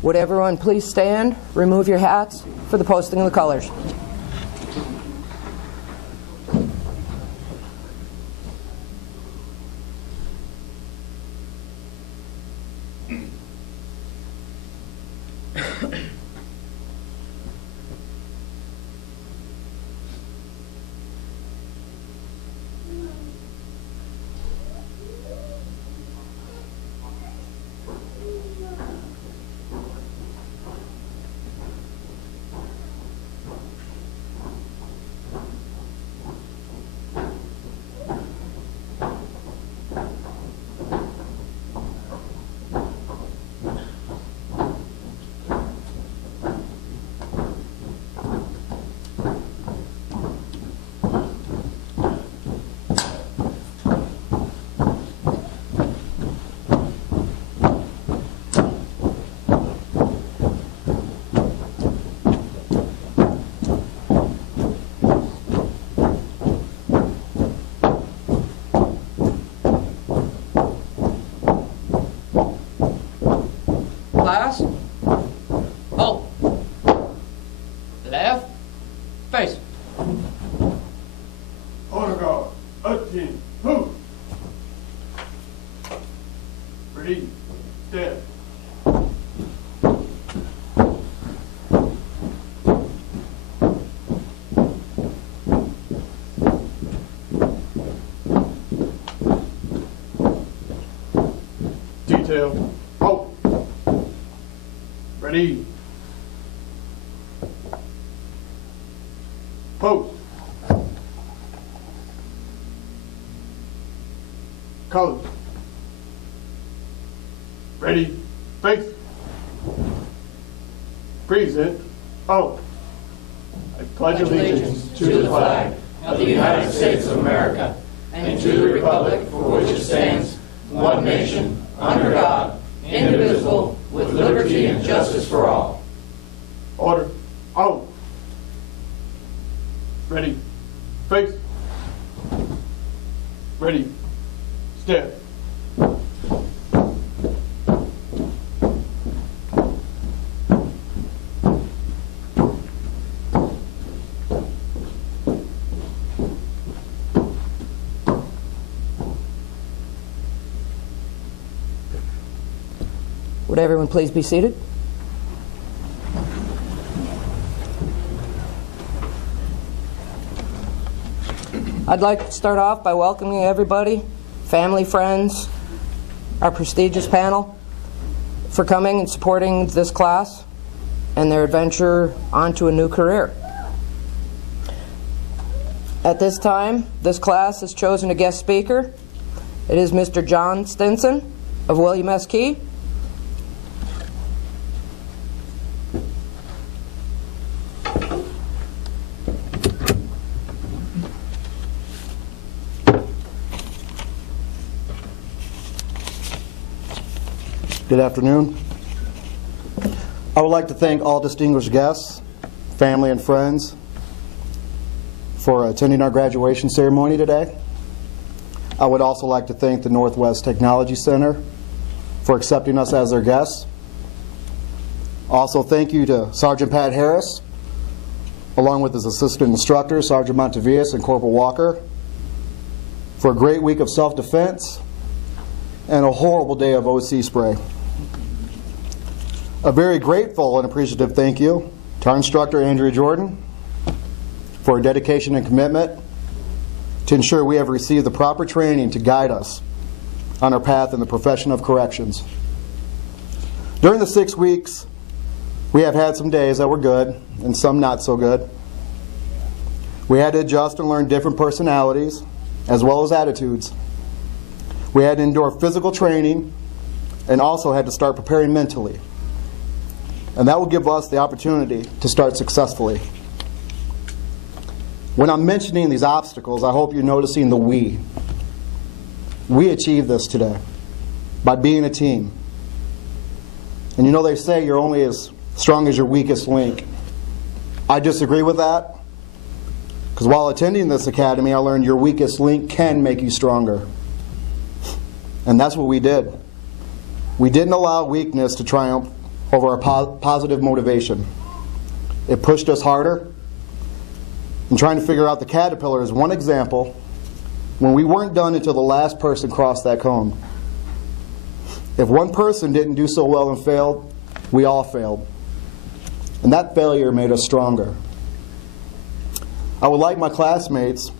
Would everyone please stand, remove your hats for the posting of the colors. Class, halt. Left, face. Honor guard, attention, move. Ready, stand. Detail, halt. Ready. Pose. Colors. Ready. Face. Present. Oh. I pledge allegiance to the flag of the United States of America and to the republic for which it stands, one nation, under God, indivisible, with liberty and justice for all. Order. Out. Ready. Face. Ready. Stand. Would everyone please be seated? I'd like to start off by welcoming everybody, family, friends, our prestigious panel, for coming and supporting this class and their adventure onto a new career. At this time, this class has chosen a guest speaker. It is Mr. John Stinson of William S. Key. Good afternoon. I would like to thank all distinguished guests, family and friends for attending our graduation ceremony today. I would also like to thank the Northwest Technology Center for accepting us as their guests. Also, thank you to Sergeant Pat Harris, along with his assistant instructors, Sergeant Montevias and Corporal Walker, for a great week of self-defense and a horrible day of OC spray. A very grateful and appreciative thank you to our instructor, Andrea Jordan, for her dedication and commitment to ensure we have received the proper training to guide us on our path in the profession of corrections. During the 6 weeks, we have had some days that were good and some not so good. We had to adjust and learn different personalities as well as attitudes. We had to endure physical training and also had to start preparing mentally. And that will give us the opportunity to start successfully. When I'm mentioning these obstacles, I hope you're noticing the we. We achieved this today by being a team. And you know they say you're only as strong as your weakest link. I disagree with that, because while attending this academy, I learned your weakest link can make you stronger. And that's what we did. We didn't allow weakness to triumph over our positive motivation. It pushed us harder. And trying to figure out the caterpillar is one example when we weren't done until the last person crossed that cone. If one person didn't do so well and failed, we all failed. And that failure made us stronger. I would like my classmates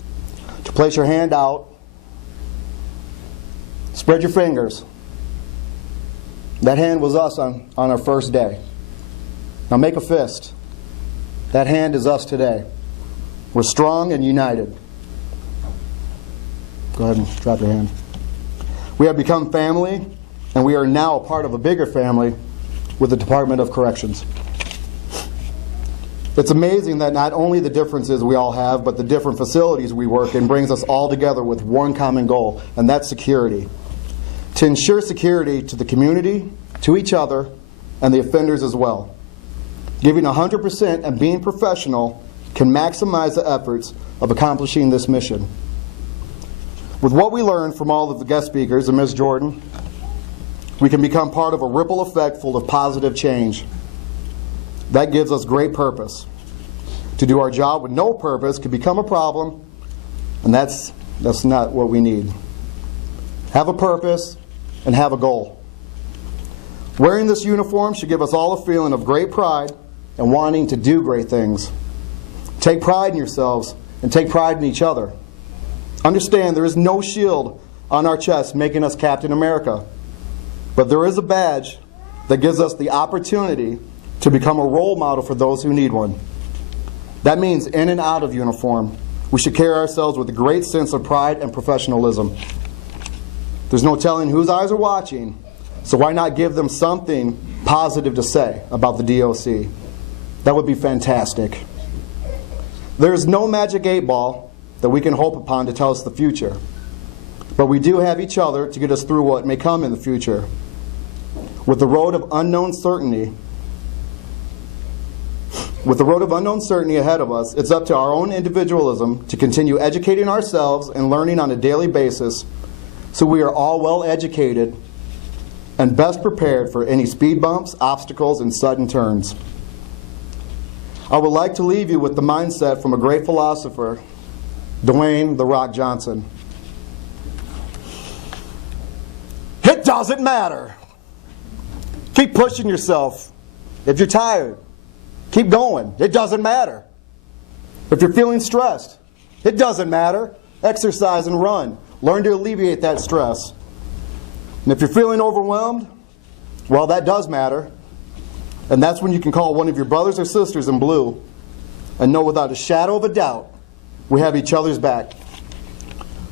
to place your hand out, spread your fingers. That hand was us on our first day. Now make a fist. That hand is us today. We're strong and united. Go ahead and drop your hand. We have become family, and we are now a part of a bigger family with the Department of Corrections. It's amazing that not only the differences we all have, but the different facilities we work in brings us all together with one common goal, and that's security. To ensure security to the community, to each other, and the offenders as well. Giving 100% and being professional can maximize the efforts of accomplishing this mission. With what we learned from all of the guest speakers and Ms. Jordan, we can become part of a ripple effect full of positive change. That gives us great purpose. To do our job with no purpose could become a problem, and that's not what we need. Have a purpose and have a goal. Wearing this uniform should give us all a feeling of great pride and wanting to do great things. Take pride in yourselves and take pride in each other. Understand there is no shield on our chest making us Captain America, but there is a badge that gives us the opportunity to become a role model for those who need one. That means in and out of uniform, we should carry ourselves with a great sense of pride and professionalism. There's no telling whose eyes are watching, so why not give them something positive to say about the DOC? That would be fantastic. There is no magic 8-ball that we can hope upon to tell us the future, but we do have each other to get us through what may come in the future. With the road of unknown certainty ahead of us, it's up to our own individualism to continue educating ourselves and learning on a daily basis so we are all well educated and best prepared for any speed bumps, obstacles, and sudden turns. I would like to leave you with the mindset from a great philosopher, Dwayne "The Rock" Johnson. It doesn't matter. Keep pushing yourself. If you're tired, keep going. It doesn't matter. If you're feeling stressed, it doesn't matter. Exercise and run. Learn to alleviate that stress. And if you're feeling overwhelmed, well, that does matter. And that's when you can call one of your brothers or sisters in blue and know without a shadow of a doubt we have each other's back.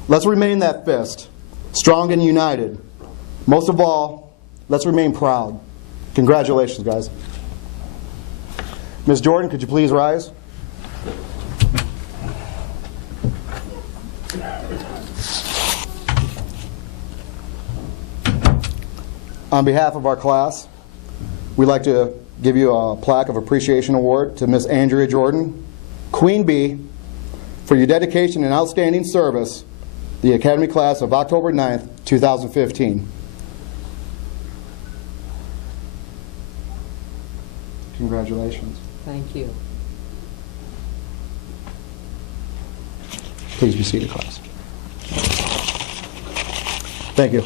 Let's remain that fist, strong and united. Most of all, let's remain proud. Congratulations, guys. Ms. Jordan, could you please rise? On behalf of our class, we'd like to give you a plaque of appreciation award to Ms. Andrea Jordan, Queen Bee, for your dedication and outstanding service, the Academy class of October 9th, 2015. Congratulations. Thank you. Please be seated, class. Thank you.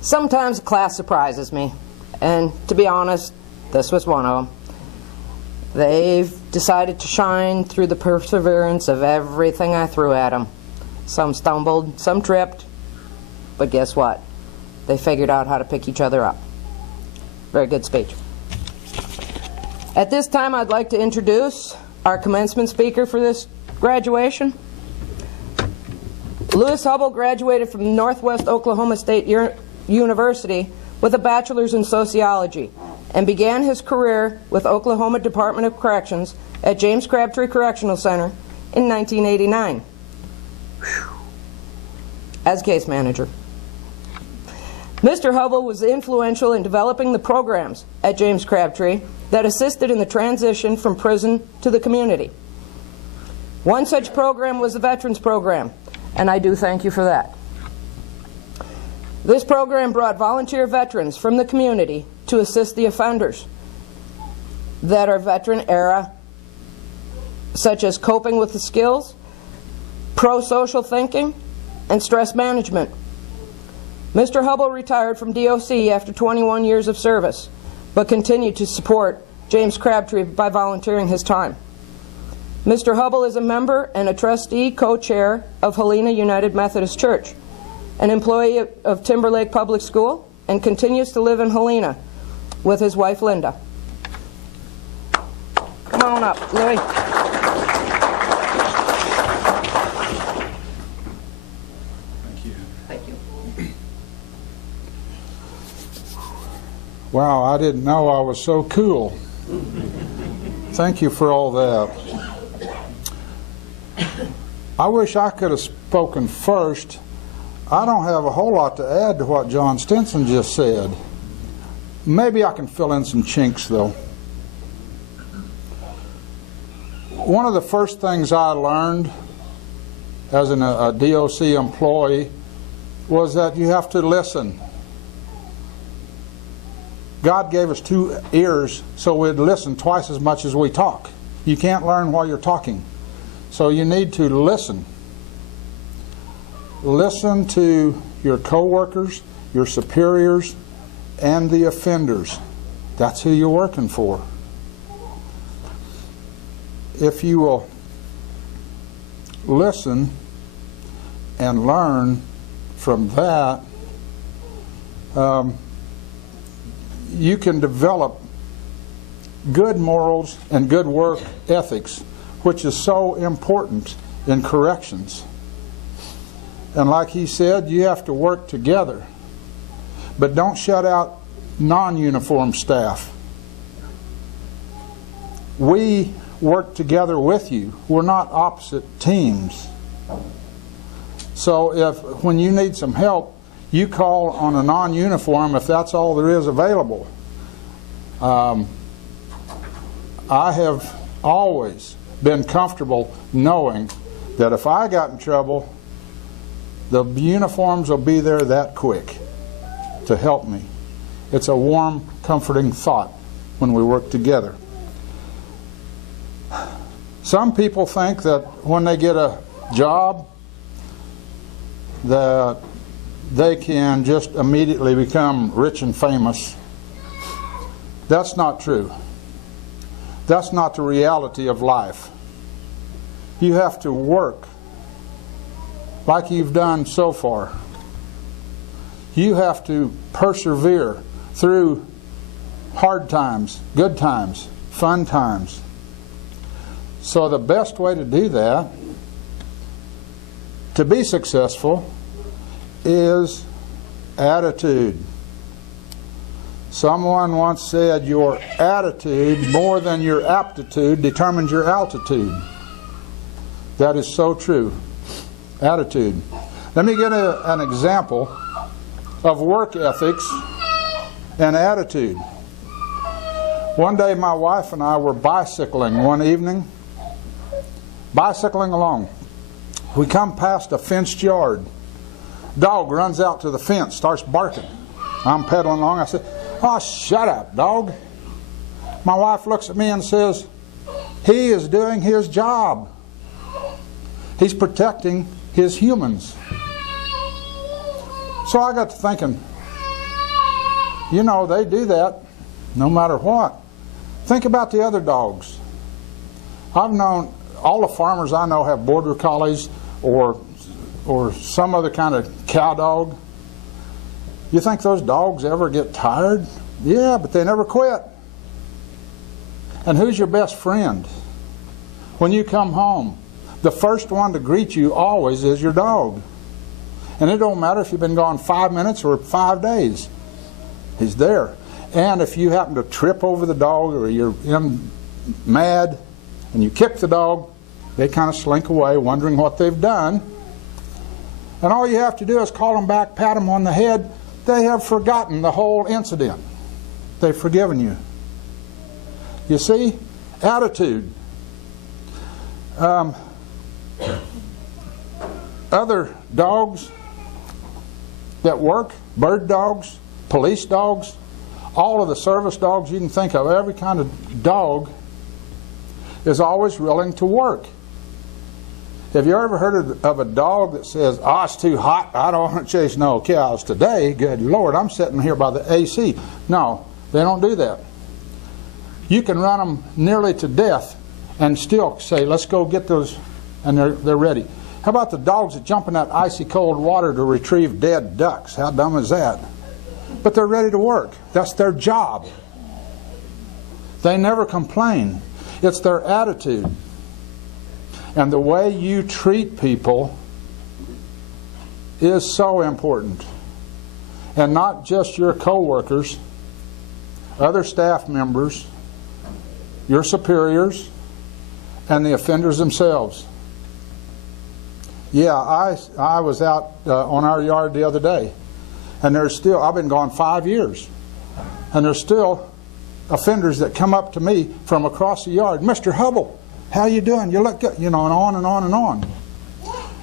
Sometimes class surprises me, and to be honest, this was one of them. They've decided to shine through the perseverance of everything I threw at them. Some stumbled, some tripped, but guess what? They figured out how to pick each other up. Very good speech. At this time, I'd like to introduce our commencement speaker for this graduation. Lewis Hubble graduated from Northwest Oklahoma State University with a bachelor's in sociology and began his career with Oklahoma Department of Corrections at James Crabtree Correctional Center in 1989 as case manager. Mr. Hubble was influential in developing the programs at James Crabtree that assisted in the transition from prison to the community. One such program was the Veterans Program, and I do thank you for that. This program brought volunteer veterans from the community to assist the offenders that are veteran era, such as coping with the skills, pro-social thinking, and stress management. Mr. Hubble retired from DOC after 21 years of service, but continued to support James Crabtree by volunteering his time. Mr. Hubble is a member and a trustee co-chair of Helena United Methodist Church, an employee of Timberlake Public School, and continues to live in Helena with his wife Linda. Come on up, Louis. Thank you. Wow, I didn't know I was so cool. Thank you for all that. I wish I could have spoken first. I don't have a whole lot to add to what John Stinson just said. Maybe I can fill in some chinks, though. One of the first things I learned as a DOC employee was that you have to listen. God gave us 2 ears so we'd listen twice as much as we talk. You can't learn while you're talking. So you need to listen. Listen to your coworkers, your superiors, and the offenders. That's who you're working for. If you will listen and learn from that, you can develop good morals and good work ethics, which is so important in corrections. And like he said, you have to work together. But don't shut out non-uniform staff. We work together with you. We're not opposite teams. So when you need some help, you call on a non-uniform if that's all there is available. I have always been comfortable knowing that if I got in trouble, the uniforms will be there that quick to help me. It's a warm, comforting thought when we work together. Some people think that when they get a job that they can just immediately become rich and famous. That's not true. That's not the reality of life. You have to work like you've done so far. You have to persevere through hard times, good times, fun times. So the best way to do that, to be successful, is attitude. Someone once said, your attitude more than your aptitude determines your altitude. That is so true. Attitude. Let me give an example of work ethics and attitude. One day my wife and I were bicycling one evening. Bicycling along. We come past a fenced yard. Dog runs out to the fence, starts barking. I'm pedaling along. I said, "Oh, shut up, dog." My wife looks at me and says, "He is doing his job. He's protecting his humans." So I got to thinking, you know, they do that no matter what. Think about the other dogs. I've known, all the farmers I know have border collies or some other kind of cow dog. You think those dogs ever get tired? Yeah, but they never quit. And who's your best friend? When you come home, the first one to greet you always is your dog. And it don't matter if you've been gone 5 minutes or 5 days. He's there. And if you happen to trip over the dog or you're mad and you kick the dog, they kind of slink away wondering what they've done. And all you have to do is call them back, pat them on the head. They have forgotten the whole incident. They've forgiven you. You see? Attitude. other dogs that work, bird dogs, police dogs, all of the service dogs you can think of, every kind of dog is always willing to work. Have you ever heard of a dog that says, "Oh, it's too hot, I don't want to chase no cows today. Good Lord, I'm sitting here by the AC." No, they don't do that. You can run them nearly to death and still say, "Let's go get those," and they're ready. How about the dogs that jump in that icy cold water to retrieve dead ducks? How dumb is that? But they're ready to work. That's their job. They never complain. It's their attitude. And the way you treat people is so important. And not just your co-workers, other staff members, your superiors, and the offenders themselves. Yeah, I was out on our yard the other day, and there's still, I've been gone 5 years, and there's still offenders that come up to me from across the yard. "Mr. Hubble, how you doing? You look good," you know, and on and on and on.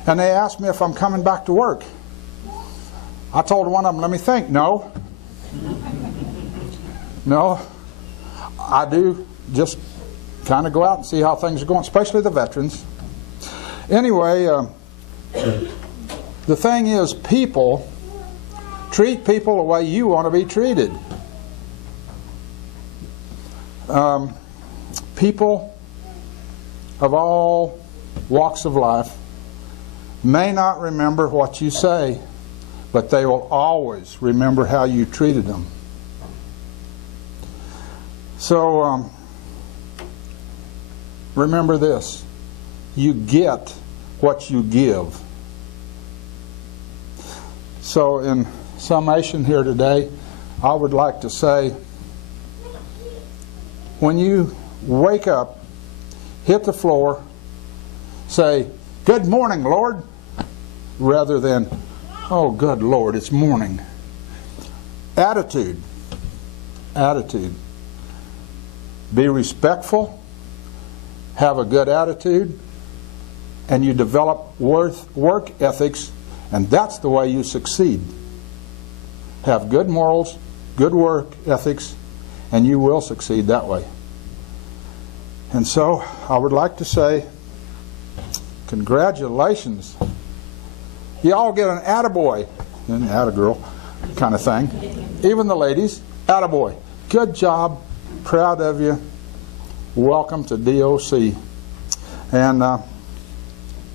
And they ask me if I'm coming back to work. I told one of them, "Let me think." No. No. I do just kind of go out and see how things are going, especially the veterans. Anyway, the thing is, people treat people the way you want to be treated. People of all walks of life may not remember what you say, but they will always remember how you treated them. So remember this: you get what you give. So in summation here today, I would like to say, when you wake up, hit the floor, say, "Good morning, Lord," rather than, "Oh, good Lord, it's morning." Attitude. Attitude. Be respectful, have a good attitude, and you develop work ethics, and that's the way you succeed. Have good morals, good work ethics, and you will succeed that way. And so I would like to say, congratulations. You all get an attaboy and attagirl kind of thing. Even the ladies, attaboy. Good job. Proud of you. Welcome to DOC. And I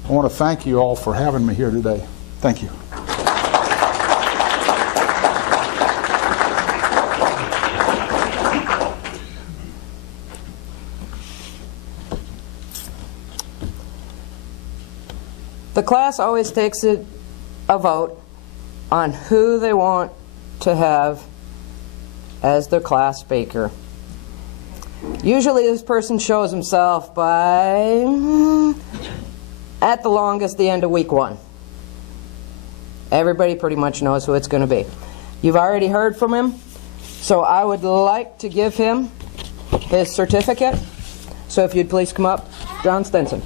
want to thank you all for having me here today. Thank you. The class always takes a vote on who they want to have as their class speaker. Usually this person shows himself by, at the longest, the end of week 1. Everybody pretty much knows who it's going to be. You've already heard from him, so I would like to give him his certificate. So if you'd please come up, John Stinson.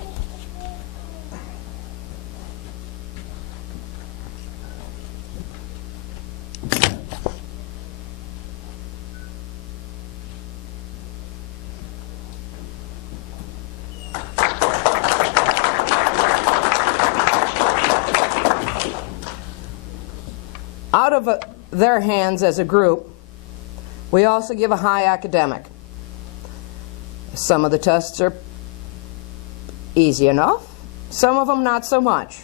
Out of their hands as a group, we also give a high academic. Some of the tests are easy enough, some of them not so much.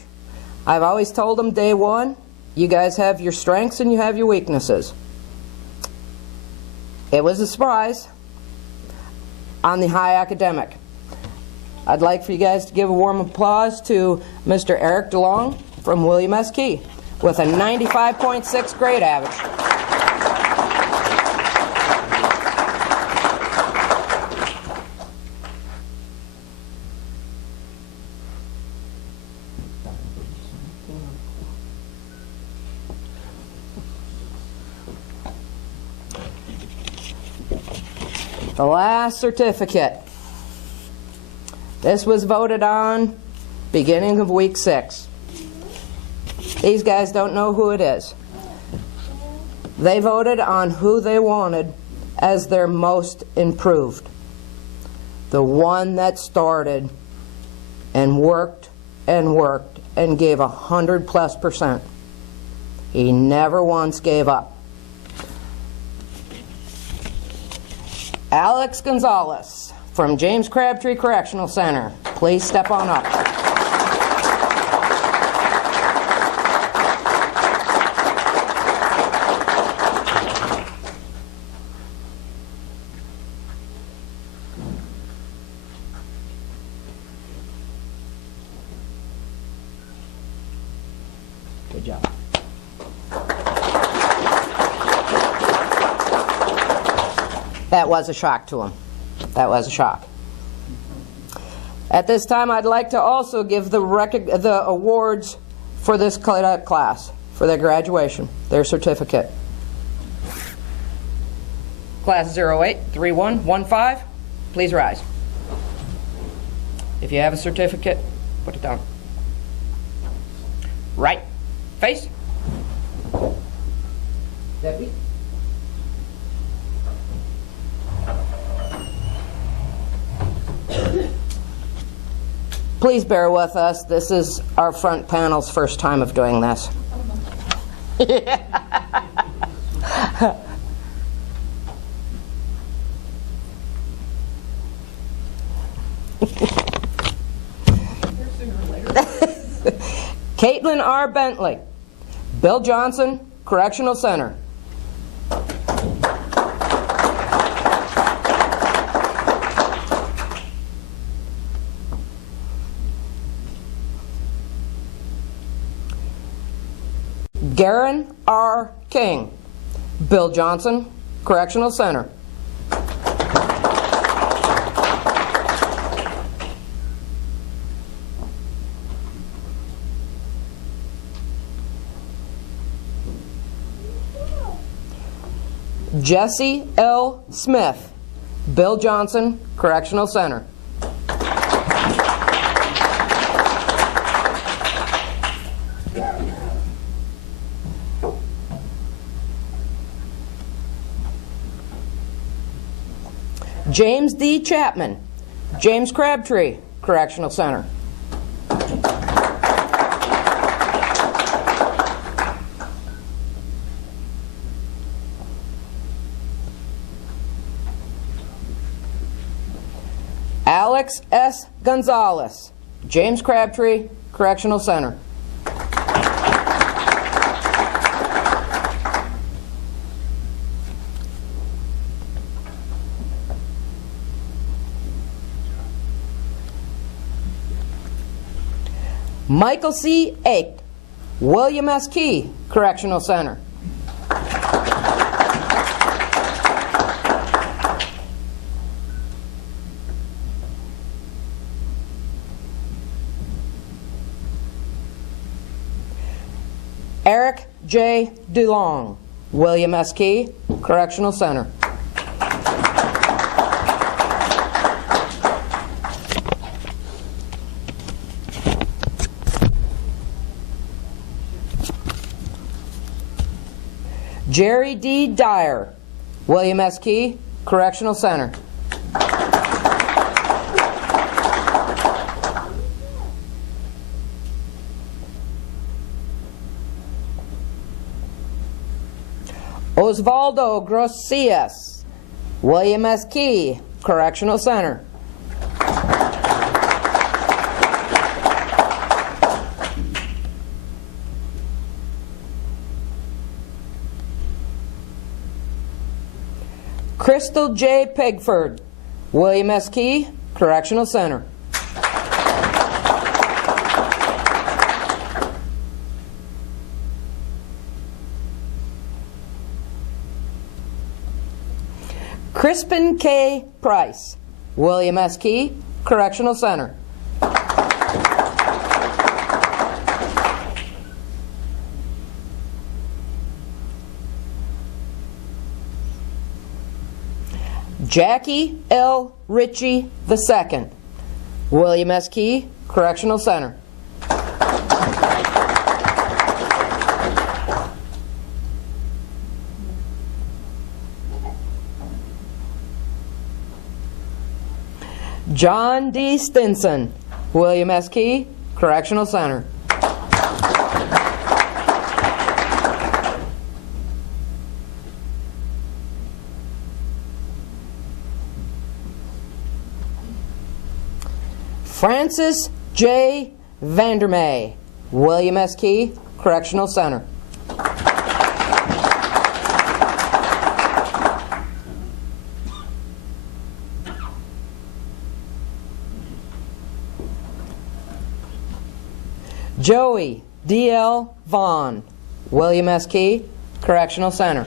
I've always told them day 1, you guys have your strengths and you have your weaknesses. It was a surprise on the high academic. I'd like for you guys to give a warm applause to Mr. Eric DeLong from William S. Key with a 95.6 grade average. The last certificate. This was voted on beginning of week 6. These guys don't know who it is. They voted on who they wanted as their most improved. The one that started and worked and worked and gave 100+%. He never once gave up. Alex Gonzalez from James Crabtree Correctional Center. Please step on up. Good job. That was a shock to him. That was a shock. At this time, I'd like to also give the awards for this cadet class, for their graduation, their certificate. Class 083115, please rise. If you have a certificate, put it down. Right. Face. Deputy. Please bear with us. This is our front panel's first time of doing this. Caitlin R. Bentley, Bill Johnson, Correctional Center. Garen R. King, Bill Johnson, Correctional Center. Jesse L. Smith, Bill Johnson, Correctional Center. James D. Chapman, James Crabtree, Correctional Center. Alex S. Gonzalez, James Crabtree, Correctional Center. Michael C. Ake, William S. Key, Correctional Center. Eric J. DeLong, William S. Key, Correctional Center. Jerry D. Dyer, William S. Key, Correctional Center. Osvaldo Grosias, William S. Key, Correctional Center. Crystal J. Pegford, William S. Key, Correctional Center. Crispin K. Price, William S. Key, Correctional Center. Jackie L. Ritchie II, William S. Key, Correctional Center. John D. Stinson, William S. Key, Correctional Center. Francis J. Vandermeer, William S. Key, Correctional Center. Joey D.L. Vaughn, William S. Key, Correctional Center.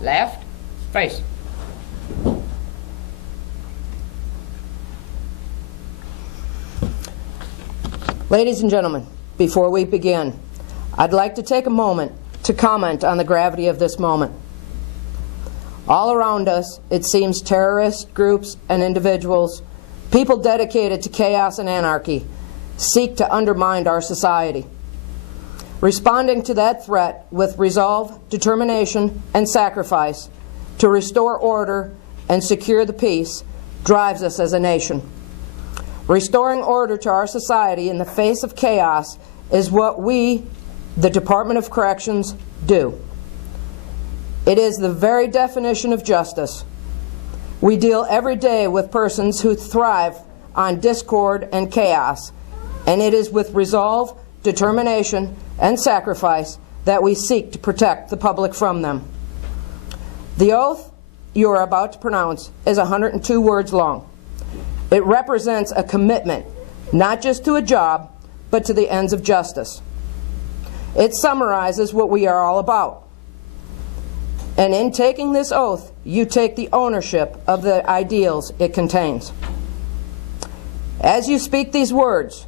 Left, face. Ladies and gentlemen, before we begin, I'd like to take a moment to comment on the gravity of this moment. All around us, it seems terrorist groups and individuals, people dedicated to chaos and anarchy, seek to undermine our society. Responding to that threat with resolve, determination, and sacrifice to restore order and secure the peace drives us as a nation. Restoring order to our society in the face of chaos is what we, the Department of Corrections, do. It is the very definition of justice. We deal every day with persons who thrive on discord and chaos, and it is with resolve, determination, and sacrifice that we seek to protect the public from them. The oath you are about to pronounce is 102 words long. It represents a commitment, not just to a job, but to the ends of justice. It summarizes what we are all about. And in taking this oath, you take the ownership of the ideals it contains. As you speak these words,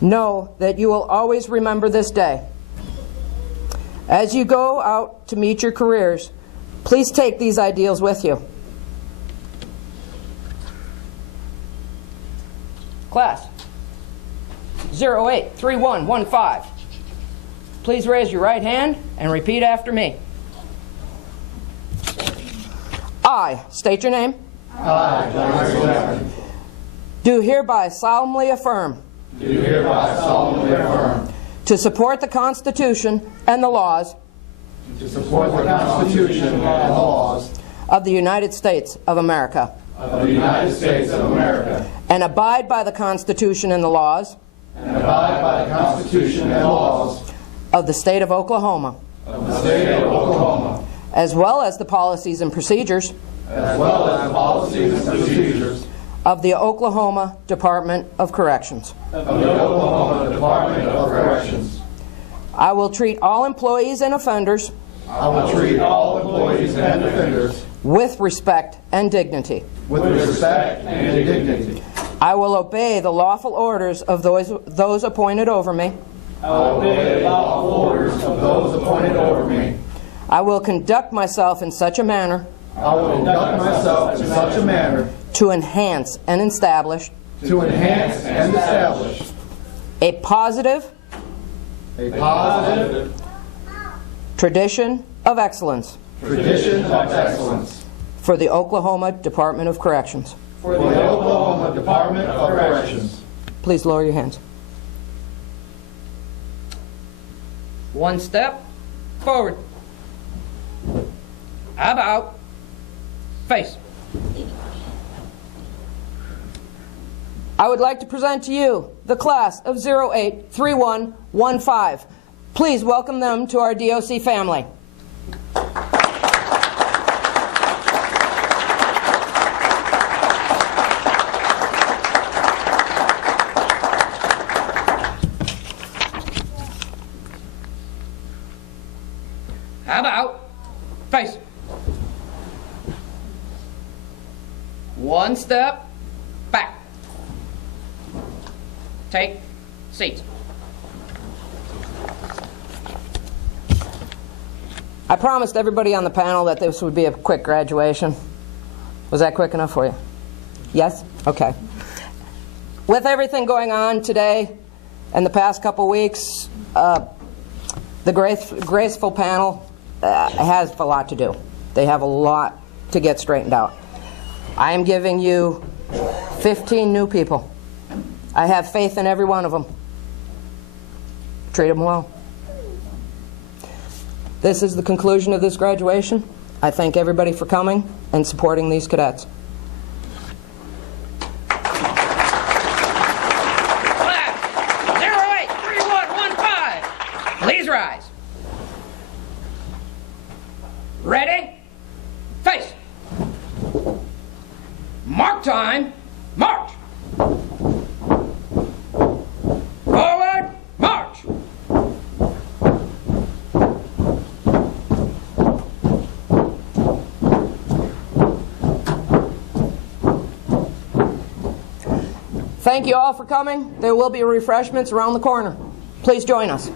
know that you will always remember this day. As you go out to meet your careers, please take these ideals with you. Class 083115. Please raise your right hand and repeat after me. I state your name. I, John Jackson, Do hereby solemnly affirm. do hereby solemnly affirm To support the Constitution and the laws to support the Constitution and laws of the United States of America, of the United States of America, and abide by the Constitution and the laws and abide by the Constitution and laws of the State of Oklahoma, of the State of Oklahoma, as well as the policies and procedures as well as the policies and procedures of the Oklahoma Department of Corrections. of the Oklahoma Department of Corrections. I will treat all employees and offenders I will treat all employees and offenders with respect and dignity. with respect and dignity. I will obey the lawful orders of those appointed over me. I will obey the lawful orders of those appointed over me. I will conduct myself in such a manner I will conduct myself in such a manner to enhance and establish to enhance and establish a positive a positive tradition of excellence tradition of excellence for the Oklahoma Department of Corrections. for the Oklahoma Department of Corrections. Please lower your hands. One step forward. About face. I would like to present to you the class of 083115. Please welcome them to our DOC family. How about face? One step back. Take seats. I promised everybody on the panel that this would be a quick graduation. Was that quick enough for you? Yes? Okay. With everything going on today and the past couple weeks, the graceful panel has a lot to do. They have a lot to get straightened out. I am giving you 15 new people. I have faith in every one of them. Treat them well. This is the conclusion of this graduation. I thank everybody for coming and supporting these cadets. Class 083115. Please rise. Ready? Face. Mark time. March. Forward. March. Thank you all for coming. There will be refreshments around the corner. Please join us.